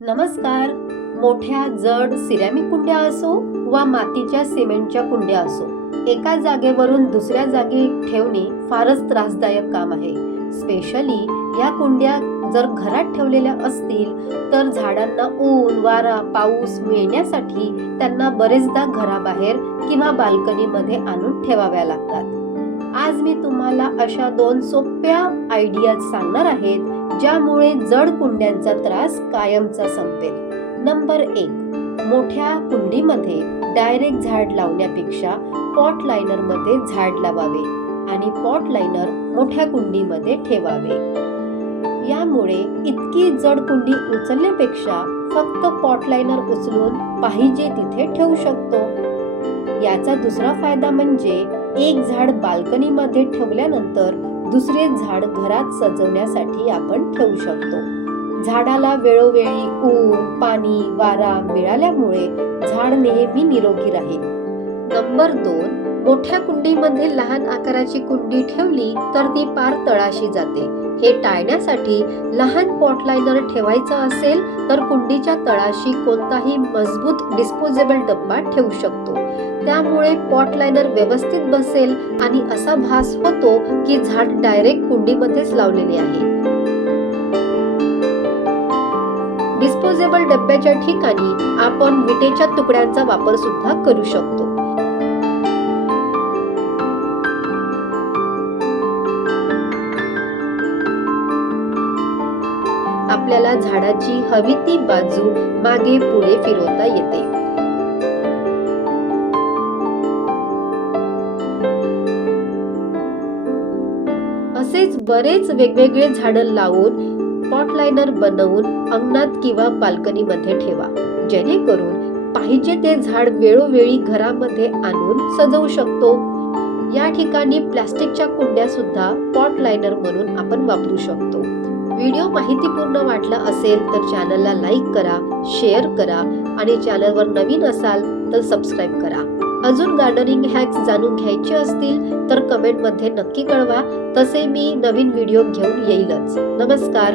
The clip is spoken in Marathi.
नमस्कार. मोठ्या जड सिरॅमिक कुंड्या असो वा मातीच्या सिमेंटच्या कुंड्या असो एका जागेवरून दुसऱ्या जागी ठेवणे फारच त्रासदायक काम आहे. स्पेशली या कुंड्या जर घरात ठेवलेल्या असतील तर झाडांना ऊन वारा पाऊस मिळण्यासाठी त्यांना बरेचदा घराबाहेर किंवा बाल्कनीमध्ये आणून ठेवाव्या लागतात. आज मी तुम्हाला अशा दोन सोप्या आयडियाज सांगणार आहेत. ज्यामुळे जड कुंड्यांचा त्रास कायमचा संपेल. नंबर एक मोठ्या कुंडीमध्ये डायरेक्ट झाड लावण्यापेक्षा पॉट लायनरमध्ये झाड लावावे आणि पॉट लायनर मोठ्या कुंडीमध्ये ठेवावे. यामुळे इतकी जड कुंडी उचलण्यापेक्षा फक्त पॉट लायनर उचलून पाहिजे तिथे ठेवू शकतो. याचा दुसरा फायदा म्हणजे एक झाड बाल्कनीमध्ये ठेवल्यानंतर दुसरे झाड घरात सजवण्यासाठी आपण ठेवू शकतो. झाडाला वेळोवेळी ऊन पाणी वारा मिळाल्यामुळे झाड नेहमी निरोगी राहील. नंबर दोन मोठ्या कुंडीमध्ये लहान आकाराची कुंडी ठेवली तर ती पार तळाशी जाते. हे टाळण्यासाठी लहान पॉटलायनर ठेवायचं असेल तर कुंडीच्या तळाशी कोणताही मजबूत डिस्पोजेबल डब्बा ठेवू शकतो. त्यामुळे पॉटलायनर व्यवस्थित बसेल आणि असा भास होतो की झाड डायरेक्ट कुंडीमध्येच लावलेले आहे. डिस्पोजेबल डब्याच्या ठिकाणी आपण विटेच्या तुकड्यांचा वापर सुद्धा करू शकतो. आपल्याला झाडाची हवी ती बाजू मागे पुढे फिरवता येते. असेच बरेच वेगवेगळे झाडं लावून पॉटलायनर बनवून अंगणात किंवा बाल्कनीमध्ये ठेवा. जेणेकरून पाहिजे ते झाड वेळोवेळी घरामध्ये आणून सजवू शकतो. या ठिकाणी प्लास्टिकच्या कुंड्या सुद्धा पॉट लायनर म्हणून आपण वापरू शकतो. व्हिडिओ माहितीपूर्ण वाटला असेल तर चॅनलला लाईक करा शेअर करा आणि चॅनलवर नवीन असाल तर सबस्क्राईब करा. अजून गार्डनिंग हॅक्स जाणून घ्यायचे असतील तर कमेंटमध्ये नक्की कळवा. तसे मी नवीन व्हिडिओ घेऊन येईलच. नमस्कार.